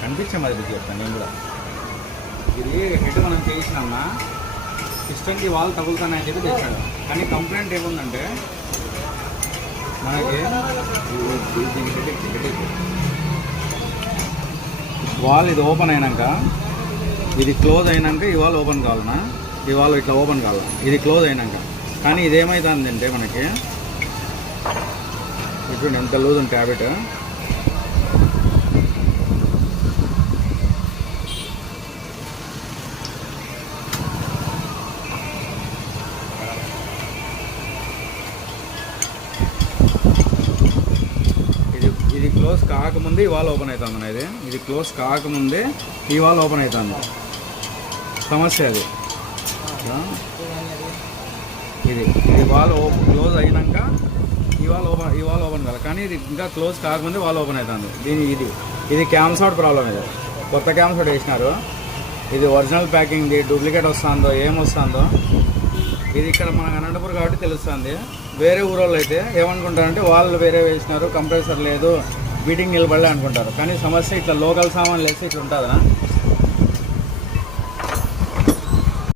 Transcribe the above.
కనిపించే మరి చెప్తాను నేను కూడా. ఇది హెడ్ మనం చేసినామా సిస్టమ్కి వాళ్ళు తగులుతానని చెప్పి తెచ్చాడు. కానీ కంప్లైంట్ ఏముందంటే మనకి వాల్ ఇది ఓపెన్ అయినాక ఇది క్లోజ్ అయినాక ఈ వాల్ ఓపెన్ కావాలన్నా, ఈ వాల్ ఇట్లా ఓపెన్ కావాలి, ఇది క్లోజ్ అయినాక. కానీ ఇది ఏమవుతుందంటే మనకి ఇప్పుడు ఎంత లూజ్ ఉంది ట్యాబ్లెట్, ఇది క్లోజ్ కాకముందే ఈ వాల్ ఓపెన్ అవుతుంది అనేది, ఇది క్లోజ్ కాకముందే ఈ వాల్ ఓపెన్ అవుతుంది. సమస్య అది. ఇది వాల్ క్లోజ్ అయినాక ఈ వాల్ ఓపెన్ కాదు, కానీ ఇది ఇంకా క్లోజ్ కాకముందే వాల్ ఓపెన్ అవుతుంది. ఇది క్యామ్సౌట్ ప్రాబ్లం. ఇది కొత్త క్యామ్సౌట్ వేసినారు. ఇది ఒరిజినల్ ప్యాకింగ్, డూప్లికేట్ వస్తుందో ఏమొస్తుందో ఇది ఇక్కడ మన అనంతపురం కాబట్టి తెలుస్తుంది. వేరే ఊరోళ్ళు అయితే ఏమనుకుంటారంటే వాళ్ళు వేరే వేసినారు, కంప్రెసర్ లేదు, బీటింగ్ నిలబడలే అనుకుంటారు. కానీ సమస్య ఇట్లా లోకల్ సామాన్లు వేస్తే ఇట్లా ఉంటుందా.